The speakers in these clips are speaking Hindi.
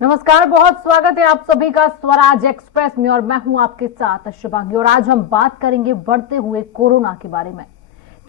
नमस्कार, बहुत स्वागत है आप सभी का स्वराज एक्सप्रेस में और मैं हूं आपके साथ शिवांगी। और आज हम बात करेंगे बढ़ते हुए कोरोना के बारे में।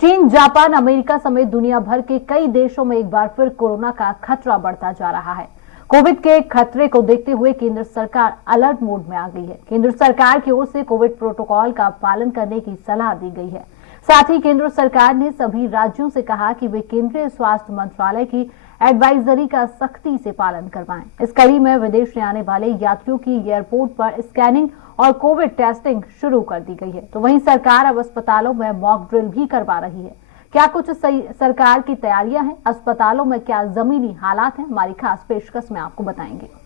चीन, जापान, अमेरिका समेत दुनिया भर के कई देशों में एक बार फिर कोरोना का खतरा बढ़ता जा रहा है। कोविड के खतरे को देखते हुए केंद्र सरकार अलर्ट मोड में आ गई है। केंद्र सरकार की ओर से कोविड प्रोटोकॉल का पालन करने की सलाह दी गई है। साथ ही केंद्र सरकार ने सभी राज्यों से कहा कि वे केंद्रीय स्वास्थ्य मंत्रालय की एडवाइजरी का सख्ती से पालन करवाएं। इस कड़ी में विदेश से आने वाले यात्रियों की एयरपोर्ट पर स्कैनिंग और कोविड टेस्टिंग शुरू कर दी गई है। तो वहीं सरकार अब अस्पतालों में मॉक ड्रिल भी करवा रही है। क्या कुछ सरकार की तैयारियां हैं, अस्पतालों में क्या जमीनी हालात हैं, हमारी खास पेशकश में आपको बताएंगे।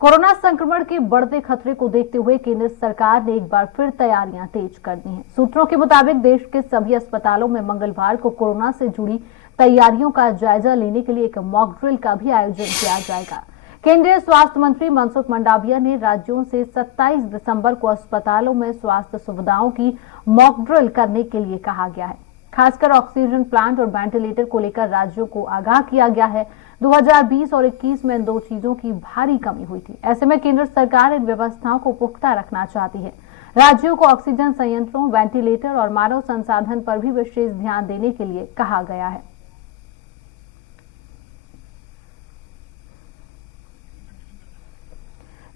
कोरोना संक्रमण के बढ़ते खतरे को देखते हुए केंद्र सरकार ने एक बार फिर तैयारियां तेज कर दी हैं। सूत्रों के मुताबिक देश के सभी अस्पतालों में मंगलवार को कोरोना से जुड़ी तैयारियों का जायजा लेने के लिए एक मॉक ड्रिल का भी आयोजन किया जाएगा। केंद्रीय स्वास्थ्य मंत्री मनसुख मंडाविया ने राज्यों से 27 दिसंबर को अस्पतालों में स्वास्थ्य सुविधाओं की मॉक ड्रिल करने के लिए कहा गया है। खासकर ऑक्सीजन प्लांट और वेंटिलेटर को लेकर राज्यों को आगाह किया गया है। 2020 और 21 में इन दो चीजों की भारी कमी हुई थी। ऐसे में केंद्र सरकार इन व्यवस्थाओं को पुख्ता रखना चाहती है। राज्यों को ऑक्सीजन संयंत्रों, वेंटिलेटर और मानव संसाधन पर भी विशेष ध्यान देने के लिए कहा गया है।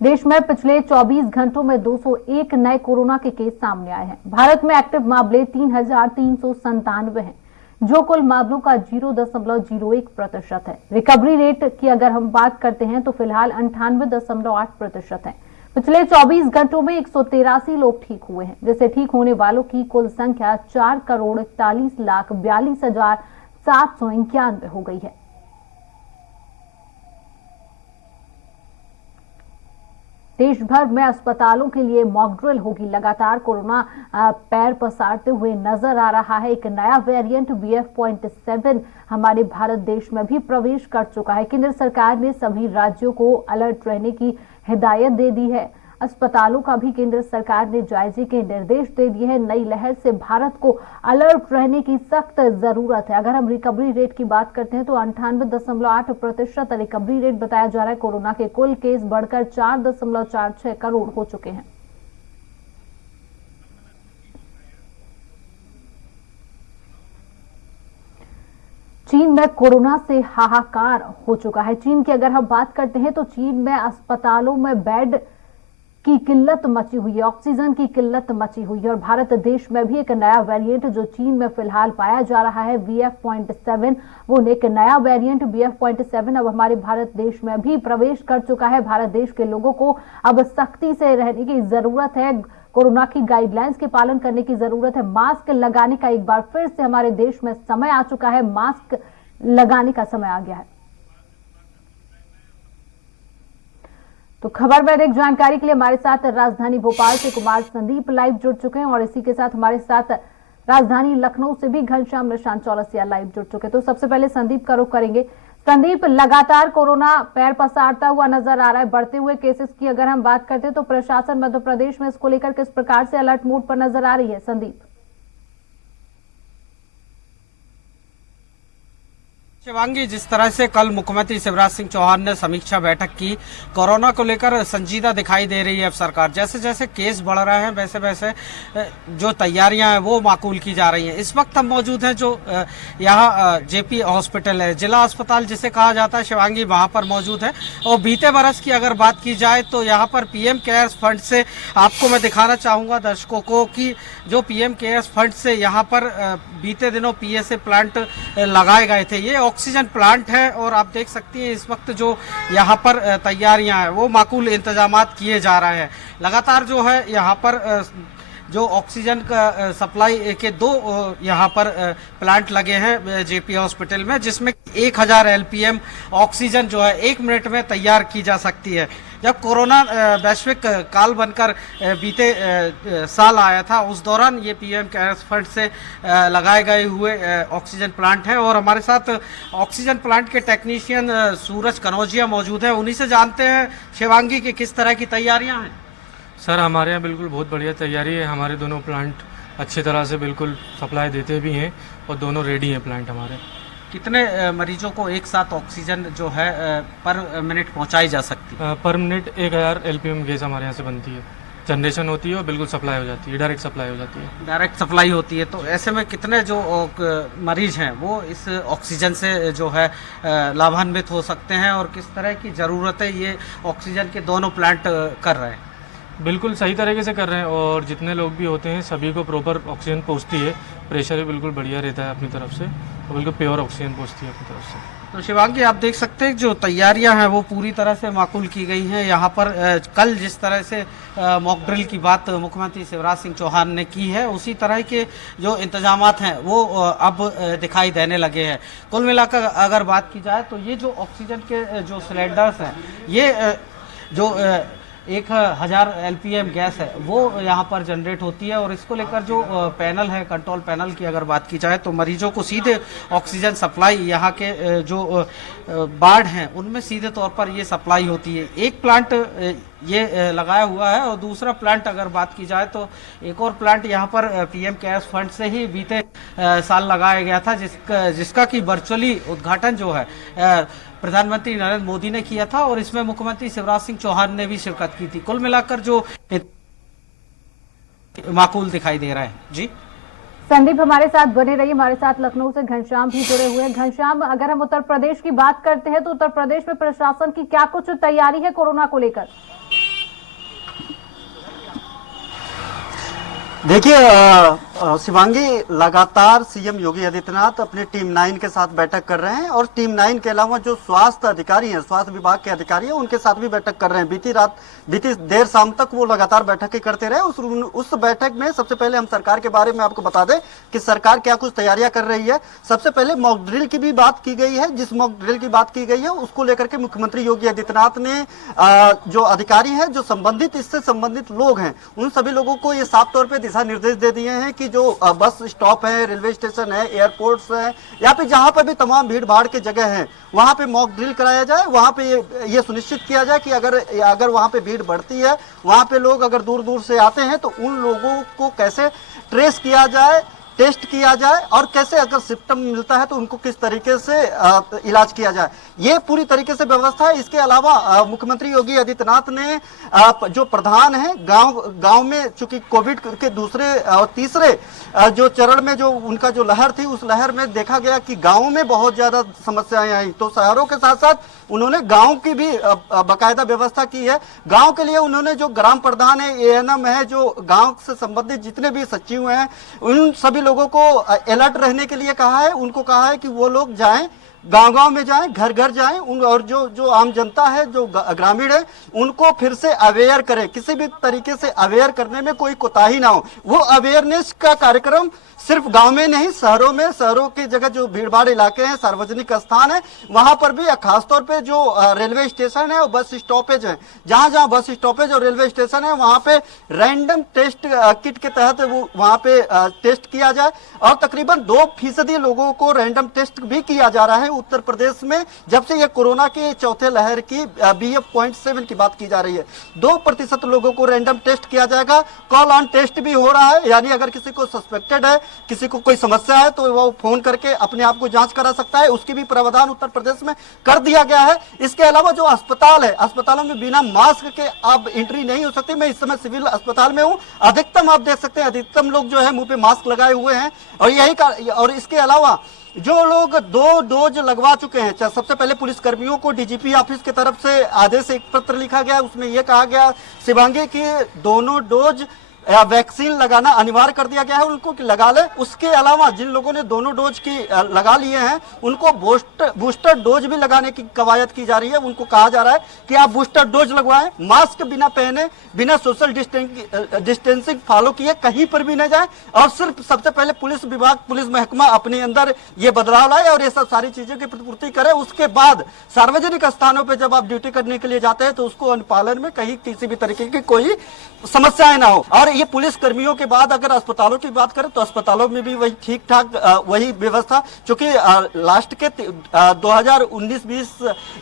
देश में पिछले 24 घंटों में 201 नए कोरोना के केस सामने आए हैं। भारत में एक्टिव मामले 3,397 हैं, जो कुल मामलों का 0.01% है। रिकवरी रेट की अगर हम बात करते हैं तो फिलहाल 98.8% है। पिछले 24 घंटों में 183 लोग ठीक हुए हैं, जिससे ठीक होने वालों की कुल संख्या 4,41,42,791 हो गई है। देश भर में अस्पतालों के लिए मॉक ड्रिल होगी। लगातार कोरोना पैर पसारते हुए नजर आ रहा है। एक नया वेरिएंट BF.7 हमारे भारत देश में भी प्रवेश कर चुका है। केंद्र सरकार ने सभी राज्यों को अलर्ट रहने की हिदायत दे दी है। अस्पतालों का भी केंद्र सरकार ने जायजे के निर्देश दे दिए हैं। नई लहर से भारत को अलर्ट रहने की सख्त जरूरत है। अगर हम रिकवरी रेट की बात करते हैं तो 98.8% रिकवरी रेट बताया जा रहा है। कोरोना के कुल केस बढ़कर 4.46 करोड़ हो चुके हैं। चीन में कोरोना से हाहाकार हो चुका है। चीन की अगर हम बात करते हैं तो चीन में अस्पतालों में बेड की किल्लत मची हुई है, ऑक्सीजन की किल्लत मची हुई है। और भारत देश में भी एक नया वेरिएंट जो चीन में फिलहाल पाया जा रहा है BF.7, वो एक नया वेरिएंट BF.7 अब हमारे भारत देश में भी प्रवेश कर चुका है। भारत देश के लोगों को अब सख्ती से रहने की जरूरत है। कोरोना की गाइडलाइंस के पालन करने की जरूरत है। मास्क लगाने का एक बार फिर से हमारे देश में समय आ चुका है। मास्क लगाने का समय आ गया है। तो खबर में अधिक जानकारी के लिए हमारे साथ राजधानी भोपाल से कुमार संदीप लाइव जुड़ चुके हैं और इसी के साथ हमारे साथ राजधानी लखनऊ से भी घनश्याम निशांत चौरसिया लाइव जुड़ चुके हैं। तो सबसे पहले संदीप का रुख करेंगे। संदीप, लगातार कोरोना पैर पसारता हुआ नजर आ रहा है। बढ़ते हुए केसेस की अगर हम बात करते हैं तो प्रशासन मध्य प्रदेश में इसको लेकर किस प्रकार से अलर्ट मोड पर नजर आ रही है? संदीप। शिवांगी, जिस तरह से कल मुख्यमंत्री शिवराज सिंह चौहान ने समीक्षा बैठक की, कोरोना को लेकर संजीदा दिखाई दे रही है अब सरकार। जैसे जैसे केस बढ़ रहे हैं वैसे वैसे जो तैयारियां हैं वो माकूल की जा रही हैं। इस वक्त हम मौजूद हैं जो यहाँ JP हॉस्पिटल है, जिला अस्पताल जिसे कहा जाता है, शिवांगी, वहां पर मौजूद है। और बीते बरस की अगर बात की जाए तो यहाँ पर PM केयर्स फंड से आपको मैं दिखाना चाहूँगा दर्शकों को कि जो PM केयर्स फंड से यहाँ पर बीते दिनों PSA प्लांट लगाए गए थे। ये ऑक्सीजन प्लांट है और आप देख सकती हैं इस वक्त जो यहाँ पर तैयारियां हैं वो माकूल इंतजामात किए जा रहे हैं। लगातार जो है यहाँ पर जो ऑक्सीजन का सप्लाई के दो यहाँ पर प्लांट लगे हैं जेपी हॉस्पिटल में, जिसमें 1000 एलपीएम ऑक्सीजन जो है 1 मिनट में तैयार की जा सकती है। जब कोरोना वैश्विक काल बनकर बीते साल आया था, उस दौरान ये पीएम केयर्स फंड से लगाए गए हुए ऑक्सीजन प्लांट हैं। और हमारे साथ ऑक्सीजन प्लांट के टेक्नीशियन सूरज कनौजिया मौजूद है। उन्हीं से जानते हैं शिवांगी की किस तरह की तैयारियां हैं। सर, हमारे यहाँ बिल्कुल बहुत बढ़िया तैयारी है। हमारे दोनों प्लांट अच्छी तरह से बिल्कुल सप्लाई देते भी हैं और दोनों रेडी हैं प्लांट हमारे। कितने मरीजों को एक साथ ऑक्सीजन जो है पर मिनट पहुंचाई जा सकती है? पर मिनट 1000 एलपीएम गैस हमारे यहाँ से बनती है, जनरेशन होती है और बिल्कुल सप्लाई हो जाती है, डायरेक्ट सप्लाई हो जाती है। डायरेक्ट सप्लाई होती है। तो ऐसे में कितने जो मरीज हैं वो इस ऑक्सीजन से जो है लाभान्वित हो सकते हैं, और किस तरह की ज़रूरतें ये ऑक्सीजन के दोनों प्लांट कर रहे हैं? बिल्कुल सही तरीके से कर रहे हैं, और जितने लोग भी होते हैं सभी को प्रॉपर ऑक्सीजन पहुँचती है। प्रेशर भी बिल्कुल बढ़िया रहता है अपनी तरफ से, और बिल्कुल प्योर ऑक्सीजन पहुँचती है अपनी तरफ से। तो शिवांगी, आप देख सकते हैं जो तैयारियां हैं वो पूरी तरह से माकूल की गई हैं। यहाँ पर कल जिस तरह से मॉक ड्रिल की बात मुख्यमंत्री शिवराज सिंह चौहान ने की है, उसी तरह के जो इंतजामात हैं वो अब दिखाई देने लगे हैं। कुल मिलाकर अगर बात की जाए तो ये जो ऑक्सीजन के जो सिलेंडर्स हैं, ये जो 1000 एलपीएम गैस है वो यहाँ पर जनरेट होती है। और इसको लेकर जो पैनल है, कंट्रोल पैनल की अगर बात की जाए, तो मरीजों को सीधे ऑक्सीजन सप्लाई यहाँ के जो वार्ड हैं उनमें सीधे तौर पर ये सप्लाई होती है। एक प्लांट ये लगाया हुआ है, और दूसरा प्लांट अगर बात की जाए तो एक और प्लांट यहाँ पर पीएम केयर्स फंड से ही बीते साल लगाया गया था, जिसका कि वर्चुअली उद्घाटन जो है प्रधानमंत्री नरेंद्र मोदी ने किया था, और इसमें मुख्यमंत्री शिवराज सिंह चौहान ने भी शिरकत की थी। कुल मिलाकर जो माकूल दिखाई दे रहा है। जी संदीप, हमारे साथ बने रहिए। हमारे साथ लखनऊ से घनश्याम भी जुड़े हुए हैं। घनश्याम, अगर हम उत्तर प्रदेश की बात करते हैं तो उत्तर प्रदेश में प्रशासन की क्या कुछ तैयारी है कोरोना को लेकर? देखिए शिवांगी, लगातार सीएम योगी आदित्यनाथ अपने टीम 9 के साथ बैठक कर रहे हैं, और टीम 9 के अलावा जो स्वास्थ्य अधिकारी हैं, स्वास्थ्य विभाग के अधिकारी हैं, उनके साथ भी बैठक कर रहे हैं। बीती देर शाम तक वो लगातार बैठकें करते रहे। उस बैठक में सबसे पहले हम सरकार के बारे में आपको बता दें कि सरकार क्या कुछ तैयारियां कर रही है। सबसे पहले मॉक ड्रिल की भी बात की गई है। जिस मॉक ड्रिल की बात की गई है उसको लेकर के मुख्यमंत्री योगी आदित्यनाथ ने जो अधिकारी है, जो संबंधित इससे संबंधित लोग हैं, उन सभी लोगों को ये साफ तौर पर दिशा निर्देश दे दिए हैं कि जो बस स्टॉप है, रेलवे स्टेशन है, एयरपोर्ट्स है, या फिर जहां पर भी तमाम भीड़ भाड़ की जगह है, वहां पे मॉक ड्रिल कराया जाए। वहां पे ये सुनिश्चित किया जाए कि अगर वहां पे भीड़ बढ़ती है, वहां पे लोग अगर दूर दूर से आते हैं, तो उन लोगों को कैसे ट्रेस किया जाए, टेस्ट किया जाए, और कैसे अगर सिम्टम मिलता है तो उनको किस तरीके से इलाज किया जाए, ये पूरी तरीके से व्यवस्था है। इसके अलावा मुख्यमंत्री योगी आदित्यनाथ ने जो प्रधान है गांव में, चूंकि कोविड के दूसरे और तीसरे जो चरण में जो उनका जो लहर थी, उस लहर में देखा गया कि गाँव में बहुत ज्यादा समस्याएं आई, तो शहरों के साथ साथ उन्होंने गांव की भी बाकायदा व्यवस्था की है। गांव के लिए उन्होंने जो ग्राम प्रधान है, एएनएम है, जो गांव से संबंधित जितने भी सचिव हैं, उन सभी लोगों को अलर्ट रहने के लिए कहा है। उनको कहा है कि वो लोग जाएं, गांव-गांव में जाएं, घर घर जाएं, और जो आम जनता है, जो ग्रामीण है, उनको फिर से अवेयर करें। किसी भी तरीके से अवेयर करने में कोई कोताही ना हो। वो अवेयरनेस का कार्यक्रम सिर्फ गांव में नहीं, शहरों की जगह जो भीड़भाड़ इलाके हैं, सार्वजनिक स्थान है, वहां पर भी, खासतौर पे जो रेलवे स्टेशन है और बस स्टॉपेज है, जहां बस स्टॉपेज और रेलवे स्टेशन है, वहां पे रैंडम टेस्ट किट के तहत वो वहां पे टेस्ट किया जाए। और तकरीबन 2% लोगों को रैंडम टेस्ट भी किया जा रहा है उत्तर प्रदेश में, जब से ये कोरोना के चौथे लहर की BF.7 की बात की जा रही है। 2% लोगों को रैंडम टेस्ट किया जाएगा। कॉल ऑन टेस्ट भी हो रहा है, यानी अगर किसी को सस्पेक्टेड है, किसी को कोई समस्या है, तो वो फोन करके अपने आप को जांच करा सकता है। उसकी भी प्रावधान उत्तर प्रदेश में कर दिया गया है। इसके अलावा जो अस्पताल है, अस्पतालों में बिना मास्क के अब एंट्री नहीं हो सकती। मैं इस समय सिविल अस्पताल में हूं, अधिकतम आप देख सकते हैं, अधिकतम लोग जो है मुंह पे मास्क लगाए हुए हैं। और इसके अलावा जो लोग 2 डोज लगवा चुके हैं, सबसे पहले पुलिस कर्मियों को डीजीपी ऑफिस की तरफ से आदेश एक पत्र लिखा गया, उसमें यह कहा गया शिवांगी की दोनों डोज वैक्सीन लगाना अनिवार्य कर दिया गया है उनको कि लगा ले। उसके अलावा जिन लोगों ने दोनों डोज की लगा लिए हैं उनको बूस्टर डोज भी लगाने की कवायद की जा रही है। उनको कहा जा रहा है कि आप बूस्टर डोज लगवाएं, मास्क बिना पहने, बिना सोशल डिस्टेंसिंग फॉलो किए कहीं पर भी न जाए, और सिर्फ सबसे पहले पुलिस विभाग, पुलिस महकमा अपने अंदर ये बदलाव लाए और ये सब सारी चीजों की प्रतिपूर्ति करे। उसके बाद सार्वजनिक स्थानों पर जब आप ड्यूटी करने के लिए जाते हैं तो उसको अनुपालन में कहीं किसी भी तरीके की कोई समस्याएं ना हो। और ये पुलिस कर्मियों के बाद अगर अस्पतालों की बात करें तो अस्पतालों में भी वही ठीक ठाक वही व्यवस्था, क्योंकि लास्ट के 2019, 20,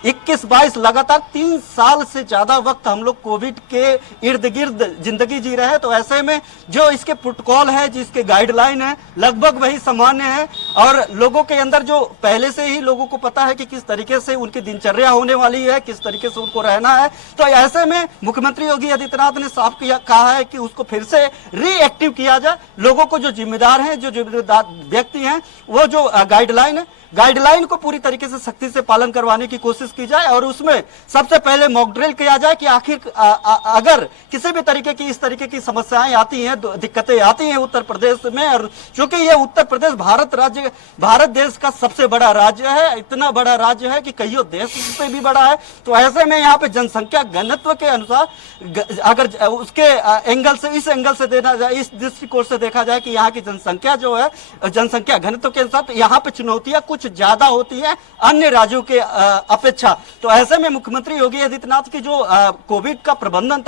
21, 22 लगातार 3 साल से ज्यादा वक्त हम लोग कोविड के इर्द गिर्द जिंदगी जी रहे हैं। तो ऐसे में जो इसके प्रोटोकॉल है, जिसके गाइडलाइन है, लगभग वही सामान्य है और लोगों के अंदर जो पहले से ही लोगों को पता है कि किस तरीके से उनकी दिनचर्या होने वाली है, किस तरीके से उनको रहना है। तो ऐसे में मुख्यमंत्री योगी आदित्यनाथ ने साफ कहा है कि उसको फिर से रीएक्टिव किया जाए। लोगों को जो जिम्मेदार हैं, जो जिम्मेदार व्यक्ति हैं, वो जो गाइडलाइन को पूरी तरीके से सख्ती से पालन करवाने की कोशिश की जाए और उसमें सबसे पहले मॉक ड्रिल किया जाए कि आखिर अगर किसी भी तरीके की इस तरीके की समस्याएं आती हैं, दिक्कतें आती हैं उत्तर प्रदेश में, और चूंकि ये उत्तर प्रदेश भारत देश का सबसे बड़ा राज्य है, इतना बड़ा राज्य है कि कईयों देश से भी बड़ा है। तो ऐसे में यहाँ पे जनसंख्या घनत्व के अनुसार अगर उसके एंगल से, इस एंगल से देखा जाए, इस दृष्टिकोण से देखा जाए कि यहाँ की जनसंख्या जो है, जनसंख्या घनत्व के अनुसार यहाँ पे चुनौतियां कुछ ज्यादा होती है अन्य राज्यों के अपेक्षा। तो ऐसे में मुख्यमंत्री योगी आदित्यनाथ की जो कोविड प्रबंधन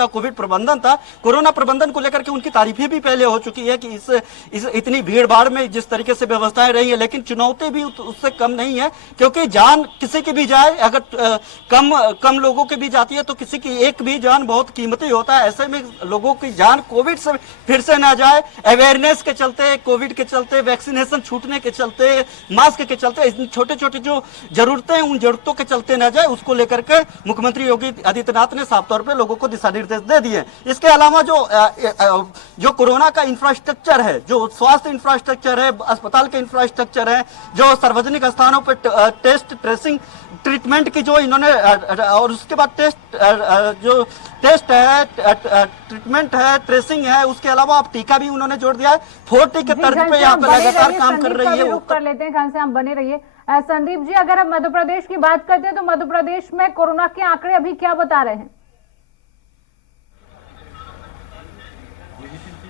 था, कोरोना प्रबंधन को लेकर के उनकी तारीफें भी पहले हो चुकी है कि इस इतनी भीड़ भाड़ में जिस तरीके से व्यवस्थाएं रही है, लेकिन चुनौती भी उससे कम नहीं है, क्योंकि जान किसी की भी जाए, अगर कम लोगों की भी जाती है तो किसी की एक भी जान बहुत कीमती होता है। ऐसे में लोगों की जान कोविड से फिर से ना जाए, अवेयरनेस के चलते, कोविड के चलते, वैक्सीनेशन छूटने के चलते, मास्क के चलते, छोटे छोटे जो जरूरतें हैं उन जरूरतों के चलते ना जाए, उसको लेकर के मुख्यमंत्री योगी आदित्यनाथ ने साफ तौर पे लोगों को दिशा निर्देश दे दिए। इसके अलावा जो कोरोना का इंफ्रास्ट्रक्चर है, जो स्वास्थ्य इंफ्रास्ट्रक्चर है, अस्पताल के इंफ्रास्ट्रक्चर है, जो सार्वजनिक स्थानों पर टेस्ट, ट्रेसिंग, ट्रीटमेंट की जो इन्होंने, और उसके बाद टेस्ट है, ट्रीटमेंट है, ट्रेसिंग है, उसके अलावा अब टीका भी उन्होंने जोड़ दिया है। 4T के तर्ज पे यहाँ पे लगातार काम कर रही है। रुक कर लेते हैं, खान से हम बने रहिए। संदीप जी, अगर हम मध्य प्रदेश की बात करते हैं तो मध्य प्रदेश में कोरोना के आंकड़े अभी क्या बता रहे हैं?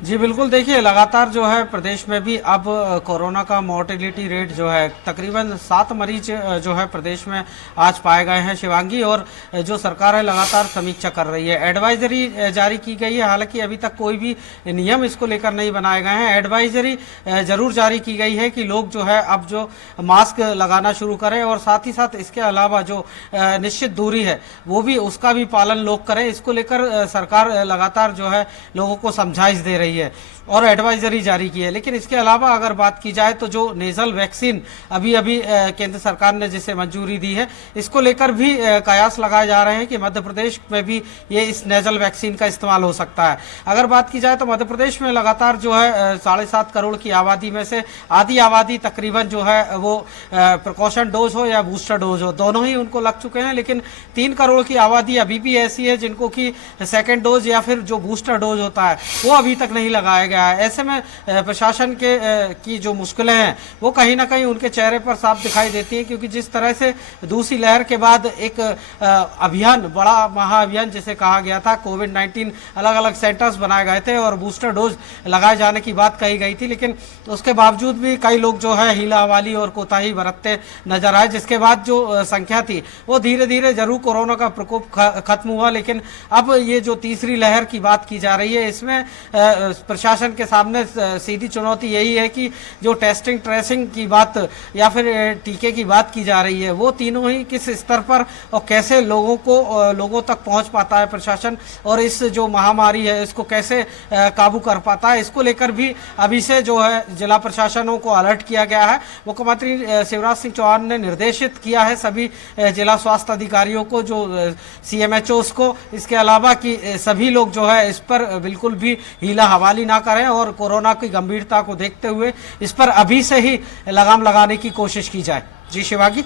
जी बिल्कुल, देखिए लगातार जो है प्रदेश में भी अब कोरोना का मोर्टेलिटी रेट जो है तकरीबन 7 मरीज जो है प्रदेश में आज पाए गए हैं शिवांगी, और जो सरकार है लगातार समीक्षा कर रही है। एडवाइजरी जारी की गई है, हालांकि अभी तक कोई भी नियम इसको लेकर नहीं बनाए गए हैं। एडवाइजरी जरूर जारी की गई है कि लोग जो है अब जो मास्क लगाना शुरू करें, और साथ ही साथ इसके अलावा जो निश्चित दूरी है वो भी, उसका भी पालन लोग करें। इसको लेकर सरकार लगातार जो है लोगों को समझाइश दे रही है और एडवाइजरी जारी की है। लेकिन इसके अलावा अगर बात की जाए तो जो नेजल वैक्सीन अभी केंद्र सरकार ने जिसे मंजूरी दी है, इसको लेकर भी कयास लगाए जा रहे हैं कि मध्य प्रदेश में भी ये इस नेजल वैक्सीन का इस्तेमाल हो सकता है। अगर बात की जाए तो मध्य प्रदेश में लगातार जो है 7.5 करोड़ की आबादी में से आधी आबादी तकरीबन जो है वो प्रिकॉशन डोज हो या बूस्टर डोज हो, दोनों ही उनको लग चुके हैं। लेकिन 3 करोड़ की आबादी अभी भी ऐसी है जिनको की सेकेंड डोज या फिर जो बूस्टर डोज होता है वो अभी तक नहीं लगाया गया है। ऐसे में प्रशासन की जो मुश्किलें हैं वो कहीं ना कहीं उनके चेहरे पर साफ दिखाई देती है, क्योंकि जिस तरह से दूसरी लहर के बाद एक अभियान, बड़ा महाअभियान जिसे कहा गया था, कोविड-19 अलग अलग सेंटर्स बनाए गए थे और बूस्टर डोज लगाए जाने की बात कही गई थी, लेकिन उसके बावजूद भी कई लोग जो है हीला हवाली और कोताही बरतते नजर आए, जिसके बाद जो संख्या थी वो धीरे धीरे जरूर कोरोना का प्रकोप खत्म हुआ। लेकिन अब ये जो तीसरी लहर की बात की जा रही है, इसमें प्रशासन के सामने सीधी चुनौती यही है कि जो टेस्टिंग ट्रेसिंग की बात या फिर टीके की बात की जा रही है, वो तीनों ही किस स्तर पर और कैसे लोगों तक पहुंच पाता है प्रशासन, और इस जो महामारी है इसको कैसे काबू कर पाता है, इसको लेकर भी अभी से जो है जिला प्रशासनों को अलर्ट किया गया है। मुख्यमंत्री शिवराज सिंह चौहान ने निर्देशित किया है सभी जिला स्वास्थ्य अधिकारियों को, जो CMHOs को, इसके अलावा कि सभी लोग जो है इस पर बिल्कुल भी हीला हवाली ना करें और कोरोना की गंभीरता को देखते हुए इस पर अभी से ही लगाम लगाने की कोशिश की जाए। जी शिवांगी।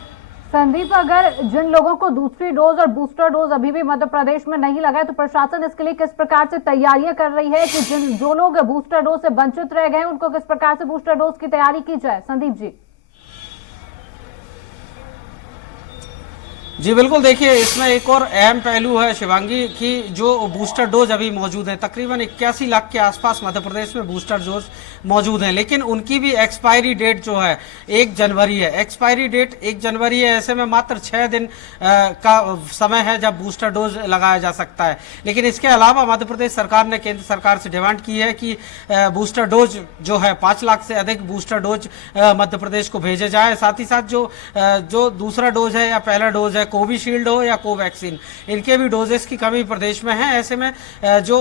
संदीप, अगर जिन लोगों को दूसरी डोज और बूस्टर डोज अभी भी मध्य प्रदेश में नहीं लगा है, तो प्रशासन इसके लिए किस प्रकार से तैयारियां कर रही है कि जो लोग बूस्टर डोज से वंचित रह गए हैं उनको किस प्रकार से बूस्टर डोज की तैयारी की जाए? संदीप जी। जी बिल्कुल, देखिए इसमें एक और अहम पहलू है शिवांगी कि जो बूस्टर डोज अभी मौजूद है, तकरीबन 81 लाख के आसपास मध्य प्रदेश में बूस्टर डोज मौजूद हैं, लेकिन उनकी भी एक्सपायरी डेट जो है 1 जनवरी है। एक्सपायरी डेट 1 जनवरी है, ऐसे में मात्र 6 दिन का समय है जब बूस्टर डोज लगाया जा सकता है। लेकिन इसके अलावा मध्य प्रदेश सरकार ने केंद्र सरकार से डिमांड की है कि बूस्टर डोज जो है 5 लाख से अधिक बूस्टर डोज मध्य प्रदेश को भेजे जाए। साथ ही साथ जो दूसरा डोज है या पहला डोज है, कोविशील्ड हो या कोवैक्सीन, इनके भी डोजेस की कमी प्रदेश में है। ऐसे में जो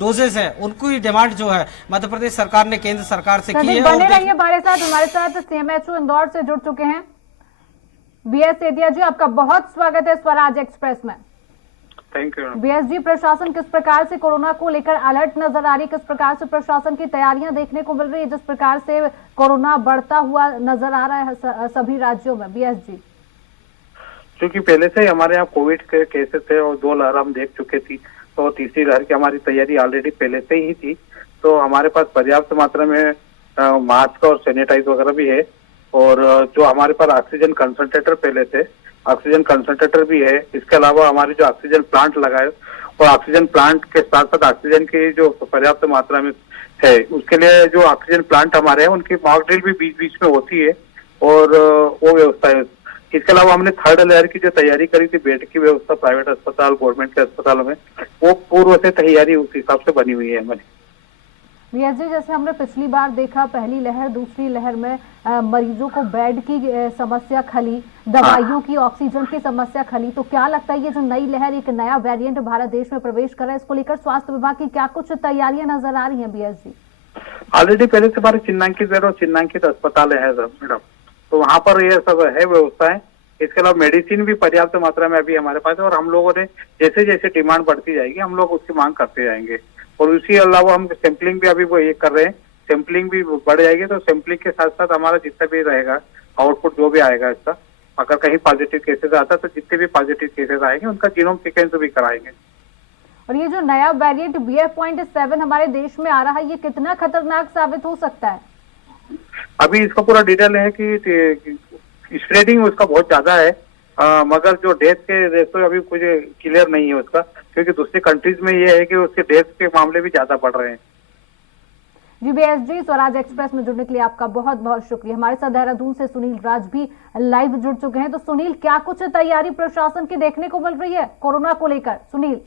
डोजेस है उनकी डिमांड जो है मध्य प्रदेश सरकार ने केंद्र सरकार से की है। बने रहिए हमारे साथ सीएमएचओ इंदौर से जुड़ चुके हैं बीएस सेतिया जी, आपका बहुत स्वागत है स्वराज एक्सप्रेस में। Thank you. बीएस जी, प्रशासन किस प्रकार से कोरोना को लेकर अलर्ट नजर आ रही है, किस प्रकार से प्रशासन की तैयारियां देखने को मिल रही है, जिस प्रकार से कोरोना बढ़ता हुआ नजर आ रहा है सभी राज्यों में? बीएस जी, क्योंकि पहले से ही हमारे यहाँ कोविड के केसेस थे और 2 लहर हम देख चुके थी, तो तीसरी लहर की हमारी तैयारी ऑलरेडी पहले से ही थी। तो हमारे पास पर्याप्त मात्रा में मास्क और सैनिटाइज वगैरह भी है, और जो हमारे पास ऑक्सीजन कंसंट्रेटर पहले थे, ऑक्सीजन कंसंट्रेटर भी है। इसके अलावा हमारे जो ऑक्सीजन प्लांट लगाए, और ऑक्सीजन प्लांट के साथ साथ ऑक्सीजन की जो पर्याप्त मात्रा में है, उसके लिए जो ऑक्सीजन प्लांट हमारे हैं उनकी मॉक ड्रिल भी बीच बीच में होती है, और वो व्यवस्था है। इसके अलावा हमने 3rd लेयर की जो तैयारी करी थी, बेड की व्यवस्था प्राइवेट अस्पताल, गवर्नमेंट के अस्पतालों में, वो पूर्व से तैयारी उस हिसाब से बनी हुई है हमारी। बीएस जी, जैसे हमने पिछली बार देखा, पहली लहर दूसरी लहर में मरीजों को बेड की समस्या खली, दवाइयों की, ऑक्सीजन की समस्या खली, तो क्या लगता है ये जो नई लहर, एक नया वेरिएंट भारत देश में प्रवेश कर रहा है, इसको लेकर स्वास्थ्य विभाग की क्या कुछ तैयारियां नजर आ रही हैं? बीएस जी, ऑलरेडी पहले से हमारे चिन्हांकित बेड और चिन्हांकित अस्पताल है मैडम, तो वहाँ पर ये सब है व्यवस्था है। इसके अलावा मेडिसिन भी पर्याप्त मात्रा में अभी हमारे पास है, और हम लोगों ने जैसे जैसे डिमांड बढ़ती जाएगी हम लोग उसकी मांग करते जाएंगे। और इसके अलावा हम सैंपलिंग भी अभी वो ये कर रहे हैं, सैंपलिंग भी बढ़ जाएगी, तो सैंपलिंग के साथ साथ हमारा जितना भी रहेगा आउटपुट जो भी आएगा इसका, अगर कहीं पॉजिटिव केसेस आता है तो जितने भी पॉजिटिव केसेस आएंगे उनका जीनोम सीक्वेंस भी कराएंगे। और ये जो नया वेरिएंट BF.7 हमारे देश में आ रहा है, ये कितना खतरनाक साबित हो सकता है? अभी इसका पूरा डिटेल है कि स्प्रेडिंग उसका बहुत ज्यादा है, मगर जो डेथ के रेशो अभी कुछ क्लियर नहीं है उसका, क्योंकि दूसरी कंट्रीज में ये है कि उसके डेथ के मामले भी ज्यादा बढ़ रहे हैं। जी बीएस जी, स्वराज एक्सप्रेस में जुड़ने के लिए आपका बहुत बहुत शुक्रिया। हमारे साथ देहरादून से सुनील राज भी लाइव जुड़ चुके हैं। तो सुनील, क्या कुछ तैयारी प्रशासन की देखने को मिल रही है कोरोना को लेकर? सुनील,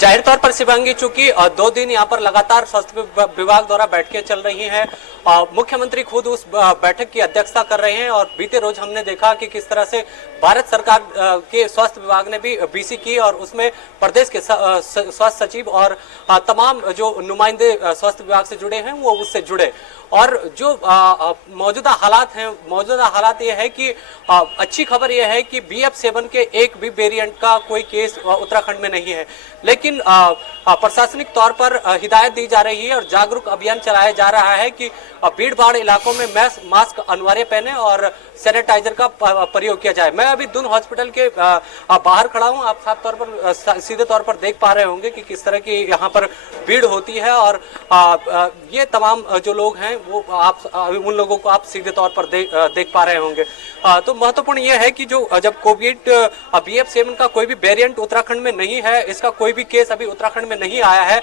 जाहिर तौर पर शिवांगी, चूंकि 2 दिन यहाँ पर लगातार स्वास्थ्य विभाग द्वारा बैठकें चल रही हैं, मुख्यमंत्री खुद उस बैठक की अध्यक्षता कर रहे हैं, और बीते रोज हमने देखा कि किस तरह से भारत सरकार के स्वास्थ्य विभाग ने भी बीसी की, और उसमें प्रदेश के स्वास्थ्य सचिव और तमाम जो नुमाइंदे स्वास्थ्य विभाग से जुड़े हैं वो उससे जुड़े। और जो मौजूदा हालात ये है कि अच्छी खबर ये है कि BF.7 के एक भी वेरिएंट का कोई केस उत्तराखंड में नहीं है, लेकिन प्रशासनिक तौर पर हिदायत दी जा रही है और जागरूक अभियान चलाया जा रहा है कि भीड़ भाड़ इलाकों में मास्क अनिवार्य पहने और सैनिटाइजर का प्रयोग किया जाए। मैं अभी दून हॉस्पिटल के बाहर खड़ा हूं, आप साफ तौर पर सीधे तौर पर देख पा रहे होंगे कि किस तरह की यहाँ पर भीड़ होती है, और ये तमाम जो लोग हैं वो आप उन लोगों को आप सीधे तौर पर देख पा रहे होंगे। तो महत्वपूर्ण ये है कि जो जब कोविड BF.7 का कोई भी वेरिएंट उत्तराखंड में नहीं है, इसका कोई भी केस अभी उत्तराखंड में नहीं आया है,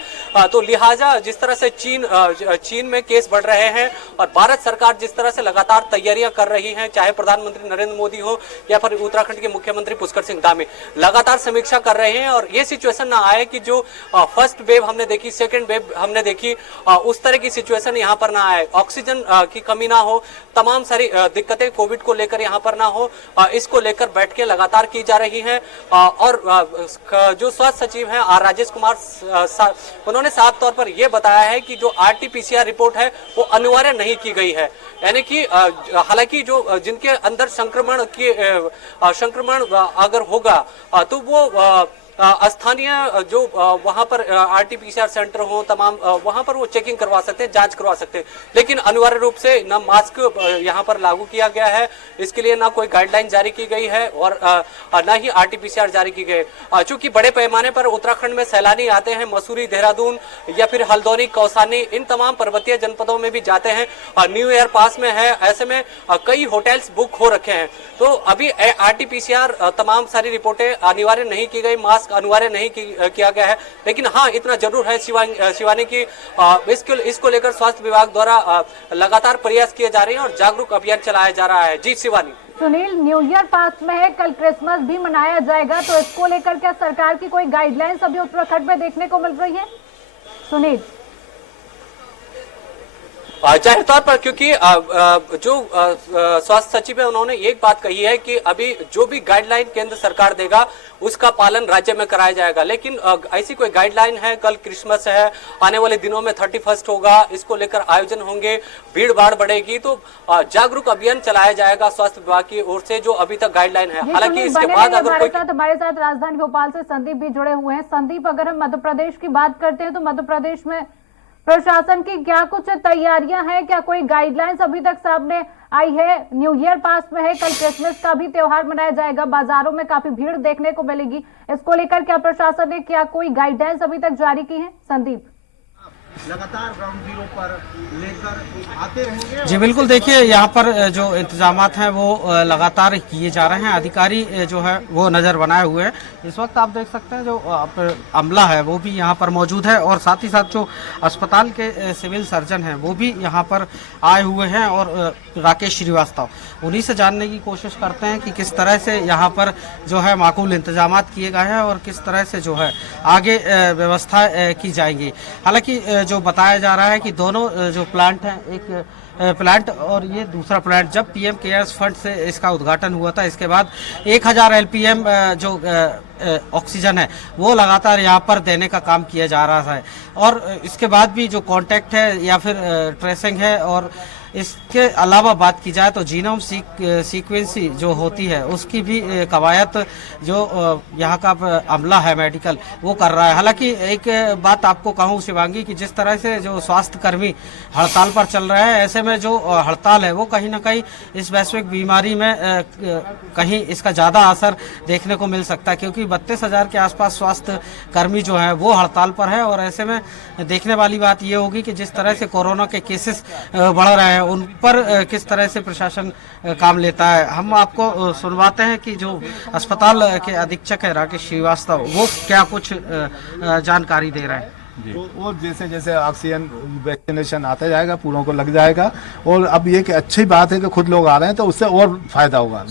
तो लिहाजा जिस तरह से चीन में केस बढ़ रहे हैं और भारत सरकार जिस तरह से लगातार तैयारियां कर रही है, चाहे प्रधानमंत्री नरेंद्र मोदी हो या फिर उत्तराखंड के मुख्यमंत्री पुष्कर सिंह धामी लगातार समीक्षा कर रहे हैं, और ये सिचुएशन ना आए कि जो फर्स्ट वेव हमने देखी, सेकेंड वेव हमने देखी, उस तरह की सिचुएशन यहाँ पर ना आए, ऑक्सीजन की कमी ना हो, तमाम सारी दिक्कतें कोविड को लेकर यहाँ पर ना हो, इसको लेकर बैठकें लगातार की जा रही हैं। और जो स्वास्थ्य सचिव हैं राजेश कुमार, उन्होंने साफ तौर पर यह बताया है कि जो RT-PCR रिपोर्ट है वो अनिवार्य नहीं की गई है, यानी कि हालांकि जो जिनके अंदर संक्रमण अगर होगा तो वो स्थानीय जो वहां पर RT-PCR सेंटर हो तमाम वहां पर वो चेकिंग करवा सकते हैं, जांच करवा सकते हैं, लेकिन अनिवार्य रूप से न मास्क यहां पर लागू किया गया है, इसके लिए ना कोई गाइडलाइन जारी की गई है और ना ही RT-PCR जारी की गई। चूंकि बड़े पैमाने पर उत्तराखंड में सैलानी आते हैं, मसूरी, देहरादून या फिर हल्द्वानी, कौसानी, इन तमाम पर्वतीय जनपदों में भी जाते हैं, न्यू ईयर पास में है, ऐसे में कई होटल्स बुक हो रखे हैं। तो अभी RT-PCR तमाम सारी रिपोर्टें अनिवार्य नहीं की गई, मास्क अनिवार्य नहीं किया गया है, लेकिन हाँ इतना जरूर है शिवानी की इसको लेकर स्वास्थ्य विभाग द्वारा लगातार प्रयास किए जा रहे हैं और जागरूक अभियान चलाया जा रहा है। जी शिवानी। सुनील, न्यू ईयर पास में है, कल क्रिसमस भी मनाया जाएगा, तो इसको लेकर क्या सरकार की कोई गाइडलाइंस अभी उत्तराखंड में देखने को मिल रही है? सुनील, जाहिर तौर पर क्योंकि जो स्वास्थ्य सचिव है उन्होंने एक बात कही है कि अभी जो भी गाइडलाइन केंद्र सरकार देगा उसका पालन राज्य में कराया जाएगा, लेकिन ऐसी कोई गाइडलाइन है, कल क्रिसमस है, आने वाले दिनों में 31 होगा, इसको लेकर आयोजन होंगे, भीड़ भाड़ बढ़ेगी, तो जागरूक अभियान चलाया जाएगा स्वास्थ्य विभाग की ओर से, जो अभी तक गाइडलाइन है। हालांकि इसके बाद अगर हमारे साथ राजधानी भोपाल से संदीप भी जुड़े हुए हैं। संदीप, अगर हम मध्य प्रदेश की बात करते हैं तो मध्य प्रदेश में प्रशासन की क्या कुछ तैयारियां हैं? क्या कोई गाइडलाइंस अभी तक सामने आई है? न्यू ईयर पास में है, कल क्रिसमस का भी त्योहार मनाया जाएगा, बाजारों में काफी भीड़ देखने को मिलेगी, इसको लेकर क्या प्रशासन ने क्या कोई गाइडलाइंस अभी तक जारी की है? संदीप, लगातार ग्राउंड जीरो पर लेकर आते रहेंगे। जी बिल्कुल, देखिए यहाँ पर जो इंतजामात हैं वो लगातार किए जा रहे हैं, अधिकारी जो है वो नज़र बनाए हुए हैं। इस वक्त आप देख सकते हैं जो अमला है वो भी यहाँ पर मौजूद है और साथ ही साथ जो अस्पताल के सिविल सर्जन हैं वो भी यहाँ पर आए हुए हैं और राकेश श्रीवास्तव उन्हीं से जानने की कोशिश करते हैं कि किस तरह से यहाँ पर जो है माकूल इंतजामात किए गए हैं और किस तरह से जो है आगे व्यवस्था की जाएंगी। हालांकि जो बताया जा रहा है कि दोनों जो प्लांट हैं, एक प्लांट और ये दूसरा प्लांट, जब पीएम केयर्स फंड से इसका उद्घाटन हुआ था, इसके बाद 1000 LPM जो ऑक्सीजन है वो लगातार यहाँ पर देने का काम किया जा रहा है और इसके बाद भी जो कांटेक्ट है या फिर ट्रेसिंग है और इसके अलावा बात की जाए तो जीनोम सीक्वेंसी जो होती है उसकी भी कवायद जो यहाँ का अमला है मेडिकल वो कर रहा है। हालांकि एक बात आपको कहूँ शिवांगी कि जिस तरह से जो स्वास्थ्य कर्मी हड़ताल पर चल रहे हैं, ऐसे में जो हड़ताल है वो कहीं ना कहीं इस वैश्विक बीमारी में कहीं इसका ज़्यादा असर देखने को मिल सकता है, क्योंकि 32,000 के आसपास स्वास्थ्य कर्मी जो है वो हड़ताल पर है और ऐसे में देखने वाली बात ये होगी कि जिस तरह से कोरोना के केसेस बढ़ रहे हैं उन पर किस तरह से प्रशासन काम लेता है। हम आपको सुनवाते हैं कि जो अस्पताल के अधीक्षक है राकेश श्रीवास्तव वो क्या कुछ जानकारी दे रहे हैं। तो और जैसे जैसे ऑक्सीजन वैक्सीनेशन आता जाएगा, पूरों को लग जाएगा और अब ये कि अच्छी बात है कि खुद लोग आ रहे हैं तो उससे और फायदा होगा।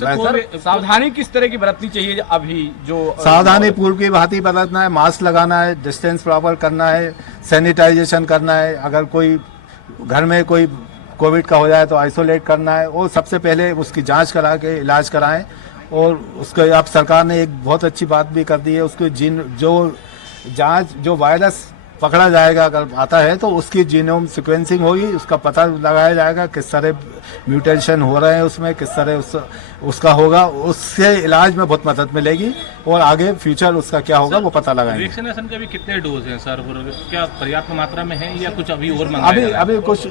सावधानी किस तरह की बरतनी चाहिए? अभी जो सावधानी पूर्व की भांति बरतना है, मास्क लगाना है, डिस्टेंस प्रॉपर करना है, सैनिटाइजेशन करना है, अगर कोई घर में कोई कोविड का हो जाए तो आइसोलेट करना है और सबसे पहले उसकी जांच करा के इलाज कराएं। और उसको अब सरकार ने एक बहुत अच्छी बात भी कर दी है, उसकी जो जांच जो वायरस पकड़ा जाएगा अगर आता है तो उसकी जीनोम सीक्वेंसिंग होगी, उसका पता लगाया जाएगा किस तरह म्यूटेशन हो रहे हैं उसमें, किस तरह उसका होगा, उससे इलाज में बहुत मदद मिलेगी और आगे फ्यूचर उसका क्या होगा वो पता लगाएंगे। वैक्सीनेशन के भी कितने डोज हैं सर, क्या पर्याप्त मात्रा में है या कुछ अभी और मंगाया? अभी कुछ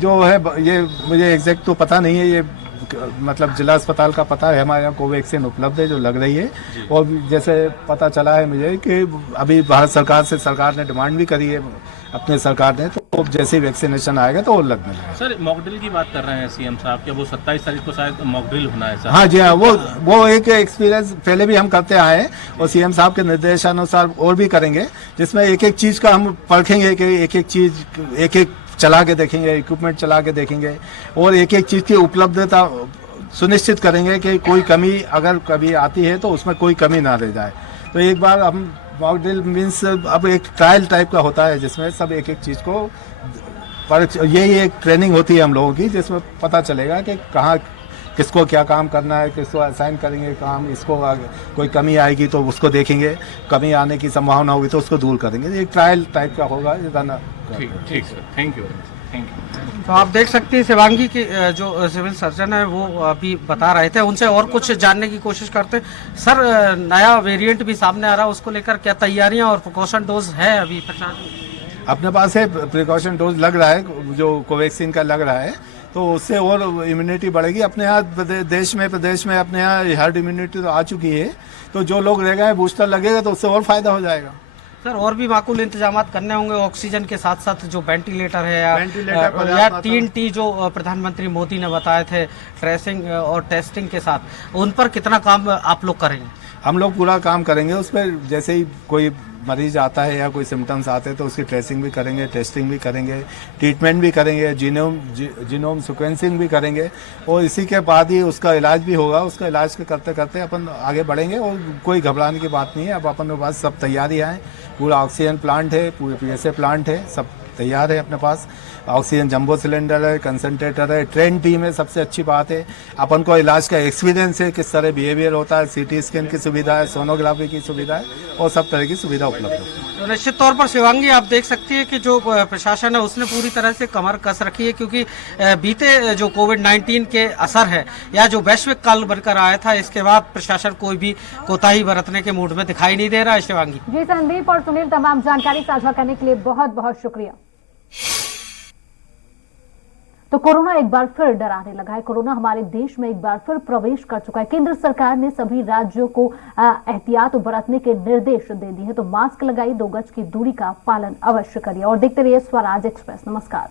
जो है ये मुझे एग्जैक्ट तो पता नहीं है, ये मतलब जिला अस्पताल का पता है हमारे यहाँ कोवैक्सीन उपलब्ध है जो लग रही है। और जैसे पता चला है मुझे कि अभी भारत सरकार से सरकार ने डिमांड भी करी है अपने सरकार ने, तो जैसे ही वैक्सीनेशन आएगा तो और लगने लगेगा। सर मॉकड्रिल की बात कर रहे हैं सीएम साहब, क्या वो 27 तारीख को शायद मॉकड्रिल होना है सर? हाँ जी हाँ, वो एक एक्सपीरियंस पहले भी हम करते आए हैं और सीएम साहब के निर्देशानुसार और भी करेंगे, जिसमें एक एक चीज का हम परखेंगे कि एक एक चीज एक एक चला के देखेंगे, इक्विपमेंट चला के देखेंगे और एक एक चीज की उपलब्धता सुनिश्चित करेंगे कि कोई कमी अगर कभी आती है तो उसमें कोई कमी ना रह जाए। तो एक बार हम मॉक ड्रिल मीन्स अब एक ट्रायल टाइप का होता है जिसमें सब एक एक चीज को यही एक ट्रेनिंग होती है हम लोगों की, जिसमें पता चलेगा कि कहाँ किसको क्या काम करना है, किसको असाइन करेंगे काम, इसको कोई कमी आएगी तो उसको देखेंगे, कमी आने की संभावना होगी तो उसको दूर करेंगे। एक ट्रायल टाइप का होगा। ठीक sir, thank you. Thank you. तो आप देख सकती हैं शिवांगी की जो सिविल सर्जन है वो अभी बता रहे थे, उनसे और कुछ जानने की कोशिश करते हैं। सर, नया वेरिएंट भी सामने आ रहा है, उसको लेकर क्या तैयारियां और प्रिकॉशन डोज है अभी प्रशासन? अपने पास है प्रिकॉशन डोज लग रहा है, जो कोवैक्सीन का लग रहा है, तो उससे और इम्यूनिटी बढ़ेगी। अपने यहाँ प्रदेश में अपने यहाँ हर्ड इम्यूनिटी तो आ चुकी है, तो जो लोग रह गए बूस्टर लगेगा तो उससे और फायदा हो जाएगा। सर, और भी माकूल इंतजाम करने होंगे ऑक्सीजन के साथ साथ, जो वेंटिलेटर है या वेंटिलेटर 3T जो प्रधानमंत्री मोदी ने बताए थे ट्रेसिंग और टेस्टिंग के साथ, उन पर कितना काम आप लोग करेंगे? हम लोग पूरा काम करेंगे उस पर। जैसे ही कोई मरीज आता है या कोई सिम्टम्स आते हैं तो उसकी ट्रेसिंग भी करेंगे, टेस्टिंग भी करेंगे, ट्रीटमेंट भी करेंगे, जीनोम सीक्वेंसिंग भी करेंगे, और इसी के बाद ही उसका इलाज भी होगा। उसका इलाज के करते करते अपन आगे बढ़ेंगे, और कोई घबराने की बात नहीं है। अब अपन के पास सब तैयारियाँ हैं, पूरा ऑक्सीजन प्लांट है, पूरे PSA प्लांट है, सब तैयार है अपने पास। ऑक्सीजन जंबो सिलेंडर है, कंसंट्रेटर है, ट्रेन टीम है। सबसे अच्छी बात है अपन को इलाज का एक्सपीरियंस है, किस तरह बिहेवियर होता है, CT स्कैन की सुविधा है, सोनोग्राफी की सुविधा है, और सब तरह की सुविधा उपलब्ध है। तो निश्चित तौर पर शिवांगी, आप देख सकती है कि जो प्रशासन है उसने पूरी तरह से कमर कस रखी है, क्योंकि बीते जो कोविड-19 के असर है या जो वैश्विक काल बनकर आया था, इसके बाद प्रशासन कोई भी कोताही बरतने के मूड में दिखाई नहीं दे रहा है। शिवांगी जी, संदीप और सुनील, तमाम जानकारी साझा करने के लिए बहुत बहुत शुक्रिया। तो कोरोना एक बार फिर डराने लगा है। कोरोना हमारे देश में एक बार फिर प्रवेश कर चुका है। केंद्र सरकार ने सभी राज्यों को एहतियात बरतने के निर्देश दे दिए हैं। तो मास्क लगाइए, 2 गज की दूरी का पालन अवश्य करिए और देखते रहिए स्वराज एक्सप्रेस। नमस्कार।